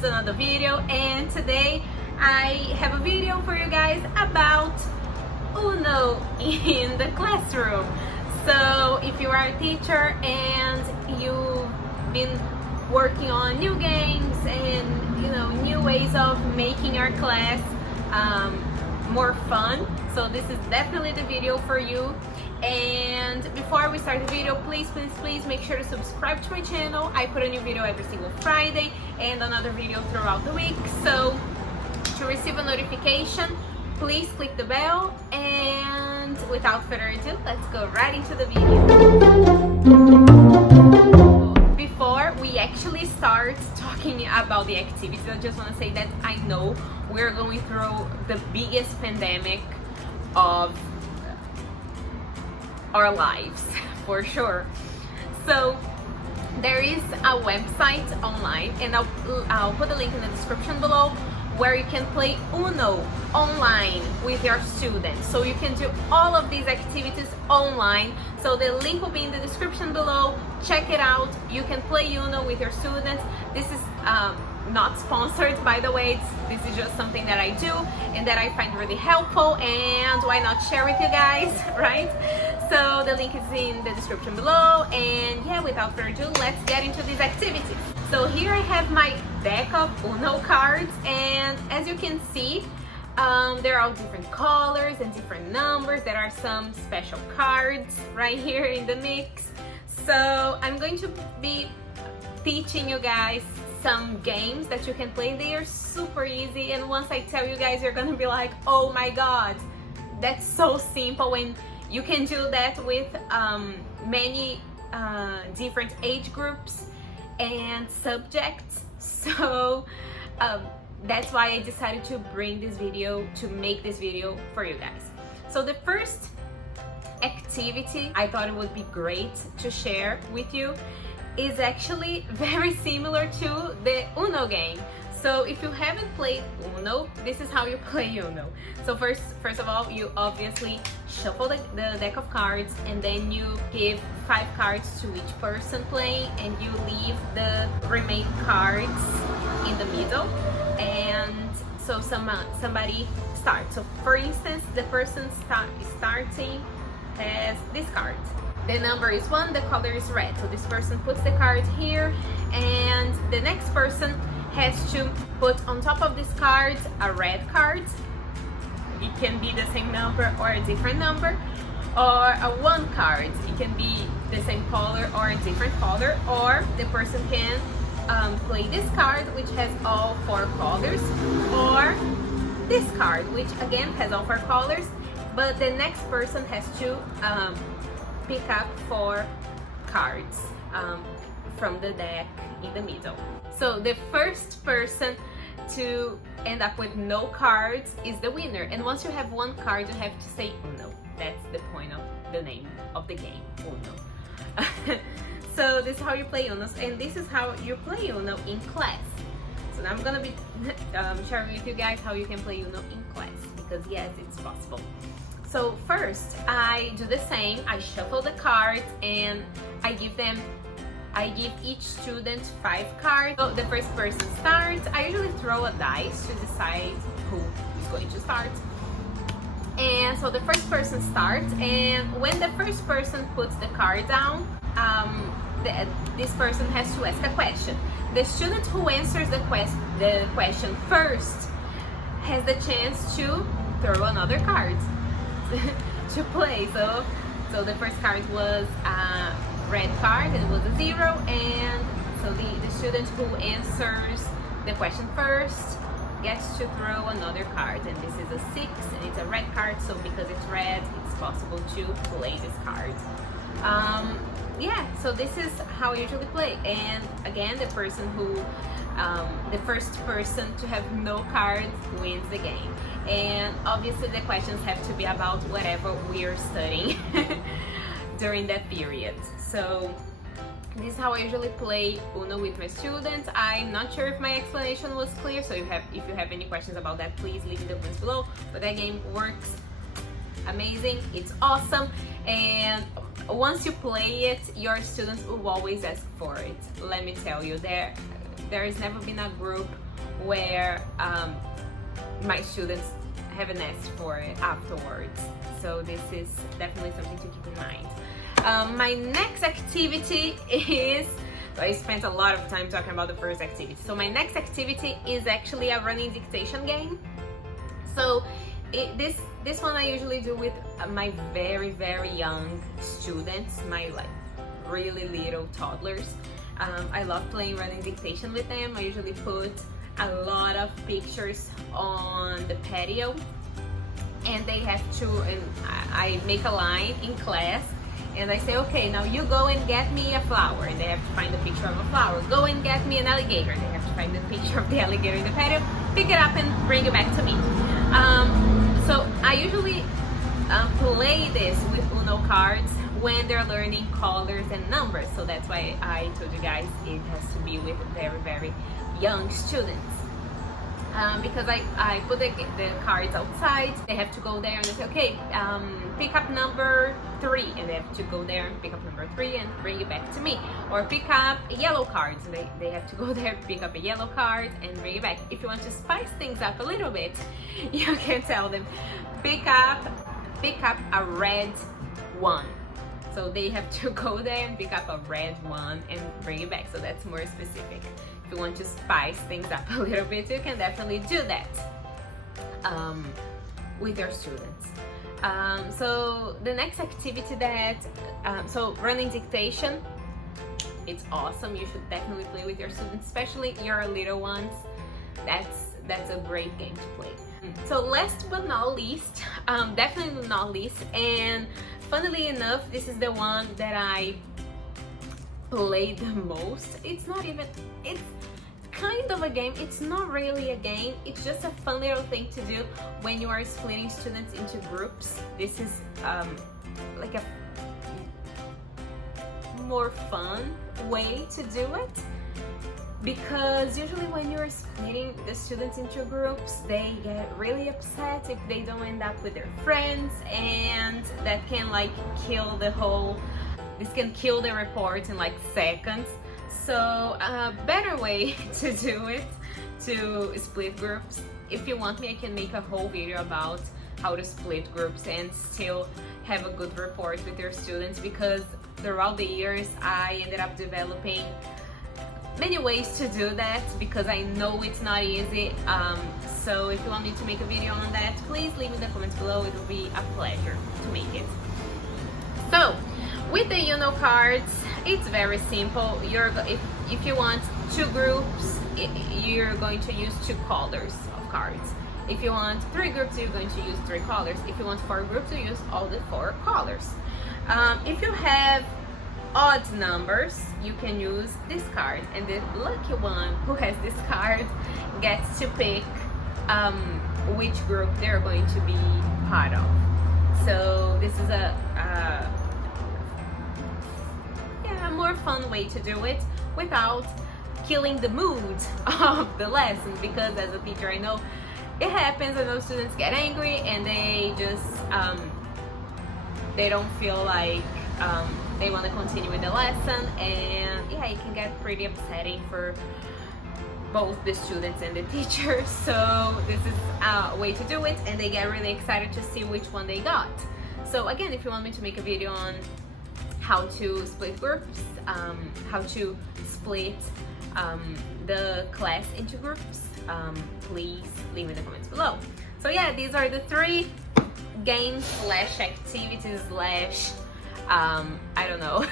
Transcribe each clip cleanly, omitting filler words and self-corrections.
to another video, and today I have a video for you guys about Uno in the classroom. So if you are a teacher and you've been working on new games and new ways of making our class more fun, so this is definitely the video for you. And before we start the video, please make sure to subscribe to my channel. I put a new video every single Friday and another video throughout the week. So to receive a notification, please click the bell. And without further ado, let's go right into the video. Before we actually start talking about the activities, I just want to say that I know we're going through the biggest pandemic of our lives, for sure. So there is a website online, and I'll put a link in the description below, where you can play Uno online with your students. So you can do all of these activities online. So the link will be in the description below. Check it out. You can play Uno with your students. This is not sponsored, by the way. This is just something that I do and that I find really helpful, and why not share with you guys, right? So the link is in the description below, and yeah, without further ado, let's get into these activities. So here I have my deck of Uno cards, and as you can see, they're all different colors and different numbers. There are some special cards right here in the mix. So I'm going to be teaching you guys some games that you can play. They are super easy, and once I tell you guys, you're gonna be like, oh my god, that's so simple. And you can do that with many different age groups and subjects. So that's why I decided to bring this video, to make this video for you guys. So the first activity I thought it would be great to share with you is actually very similar to the Uno game. So if you haven't played Uno, this is how you play Uno. So first of all, you obviously shuffle the deck of cards, and then you give 5 cards to each person playing, and you leave the remaining cards in the middle. And so somebody starts. So for instance, the person starting has this card. The number is 1, the color is red. So this person puts the card here, and the next person has to put on top of this card a red card. It can be the same number or a different number, or a 1 card. It can be the same color or a different color, or the person can play this card, which has all 4 colors, or this card, which again has all 4 colors, but the next person has to pick up 4 cards from the deck in the middle. So the first person to end up with no cards is the winner. And once you have 1 card, you have to say Uno. That's the point of the name of the game, Uno. So this is how you play Uno, and this is how you play Uno in class. So now I'm gonna be sharing with you guys how you can play Uno in class, because yes, it's possible. So first, I do the same. I shuffle the cards, and I give each student 5 cards. So the first person starts. I usually throw a dice to decide who is going to start. And so the first person starts, and when the first person puts the card down, this person has to ask a question. The student who answers the question first has the chance to throw another card to play. So the first card was a red card, and it was a 0, and so the student who answers the question first gets to throw another card, and this is a 6, and it's a red card, so because it's red, it's possible to play this card. Yeah, so this is how I usually play. And again, the person who the first person to have no cards wins the game. And obviously the questions have to be about whatever we're studying during that period. So this is how I usually play Uno with my students. I'm not sure if my explanation was clear, so if you have any questions about that, please leave in the comments below. But that game works amazing, it's awesome, and once you play it, your students will always ask for it. Let me tell you, there has never been a group where my students haven't asked for it afterwards. So this is definitely something to keep in mind. My next activity is, I spent a lot of time talking about the first activity. So my next activity is actually a running dictation game. So this one I usually do with my very young students, my like really little toddlers. I love playing running dictation with them. I usually put a lot of pictures on the patio, and they have to, and I make a line in class, and I say, okay, now you go and get me a flower, and they have to find a picture of a flower. Go and get me an alligator. They have to find the picture of the alligator in the patio, pick it up and bring it back to me. So I usually play this with Uno cards when they're learning colors and numbers. So that's why I told you guys it has to be with very young students. Because I put the cards outside, they have to go there and they say, okay, pick up number 3, and they have to go there and pick up number 3 and bring it back to me. Or pick up yellow cards, and they have to go there, pick up a yellow card and bring it back. If you want to spice things up a little bit, you can tell them, pick up a red 1. So they have to go there and pick up a red 1 and bring it back. So that's more specific. If you want to spice things up a little bit, you can definitely do that with your students. So the next activity that, so running dictation, it's awesome. You should definitely play with your students, especially your little ones. That's a great game to play. So last but not least, definitely not least, and funnily enough, this is the one that I play the most. It's kind of a game. It's not really a game. It's just a fun little thing to do when you are splitting students into groups. This is like a more fun way to do it, because usually when you're splitting the students into groups, they get really upset if they don't end up with their friends, and that can like kill the whole, this can kill the report in like seconds. So a better way to do it, to split groups, if you want me, I can make a whole video about how to split groups and still have a good report with your students, because throughout the years I ended up developing many ways to do that, because I know it's not easy. So if you want me to make a video on that, please leave in the comments below. It will be a pleasure to make it. So with the Uno cards, it's very simple. If you want 2 groups, you're going to use 2 colors of cards. If you want 3 groups, you're going to use 3 colors. If you want 4 groups, you use all the 4 colors. If you have odd numbers, you can use this card, and the lucky one who has this card gets to pick which group they're going to be part of. So this is a more fun way to do it without killing the mood of the lesson, because as a teacher I know it happens. I know students get angry and they just they don't feel like they want to continue with the lesson, and yeah, it can get pretty upsetting for both the students and the teachers. So this is a way to do it, and they get really excited to see which one they got. So again, if you want me to make a video on how to split groups, how to split the class into groups, please leave in the comments below. So yeah, these are the 3 games slash activities slash I don't know,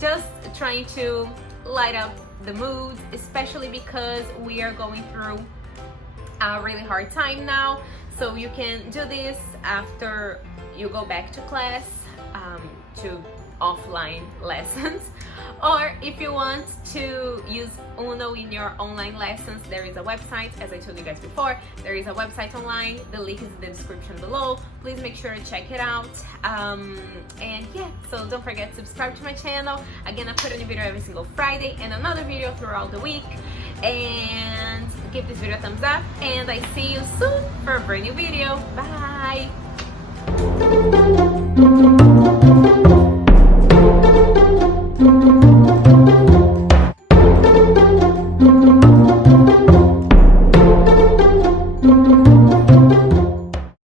just trying to light up the mood, especially because we are going through a really hard time now. So you can do this after you go back to class, to offline lessons, or if you want to use Uno in your online lessons, there is a website, as I told you guys before, there is a website online, the link is in the description below. Please make sure to check it out, and yeah, so don't forget to subscribe to my channel. Again, I put a new video every single Friday and another video throughout the week, and give this video a thumbs up, and I see you soon for a brand new video. Bye!